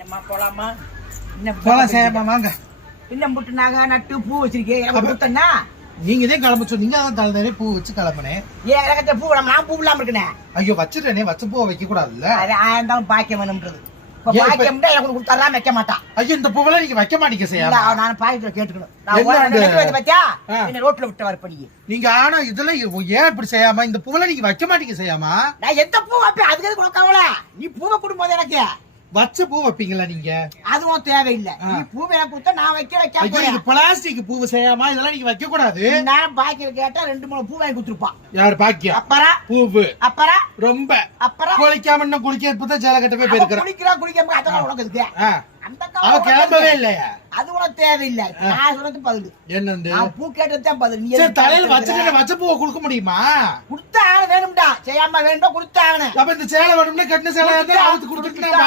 நம்ம போலாமா? போலாம் சேமா வாங்க. இன்னும் புட்டு நகை நட்டு பூ வச்சிருக்கேன். நீங்க இதே கிளம்ப சொன்னீங்க, அதான் தலை நிறைய பூ வச்சு கிளம்பினேன். ஏன் இறக்கத்தை பூ நான் பூ இல்லாம இருக்கேன். ஐயோ வச்சிருக்கேனே, வச்ச பூவை வைக்க கூடாதுல்ல. அது ஆயிருந்தாலும் பாக்கியம் வேணும்ன்றது. பாக்கியம் எனக்கு கொடுத்தாலாம் வைக்க மாட்டான். ஐயோ இந்த பூவெல்லாம் நீங்க வைக்க மாட்டீங்க செய்யா. நான் பாக்கெட்ல கேட்டுக்கணும். பத்தியா என்ன ரோட்ல விட்டு வரப்படி நீங்க. ஆனா இதெல்லாம் ஏன் இப்படி செய்யாம இந்த பூவெல்லாம் நீங்க வைக்க மாட்டீங்க செய்யாமா? நான் எந்த பூ வைப்பேன் அதுக்கு கொடுக்காமல. நீ பூவை கொடுக்கும்போது எனக்கு வச்ச பூ வைப்பீங்களா நீங்க? அதுவும் தேவையில்லை. நீ பூவை எனக்கு கொடுத்தா நான் வைக்க பிளாஸ்டிக் பூ செய்யாமா? இதெல்லாம் நீங்க வைக்க கூடாது. நான் பாக்கியம் கேட்டா 2-3 பூ வாங்கி கொடுத்துருப்பான். யாரு பாக்கியம்? அப்புறம் பூவு அப்புறம் ரொம்ப அப்புறம் குளிக்காம இன்னும் குளிக்க இப்பதான் சேலை கட்ட போய் போயிருக்கிறேன். குளிக்காம அதெல்லாம் உனக்கு இருக்கு. அவ கிளம்பவே இல்லையா? அது உனக்கு தேவையில்லை. நான் சொல்றது பதில் என்னண்டு? பூ கேட்டதுதான் பதில். நீ தலையில வச்சுட்டு வச்ச பூவை கொடுக்க முடியுமா? கொடுத்தாங்க வேணும்டா. செய்யாம வேணும்டா கொடுத்தாங்க. அப்ப இந்த சேலை வேணும்னா கட்டின சேலை கொடுத்துட்டு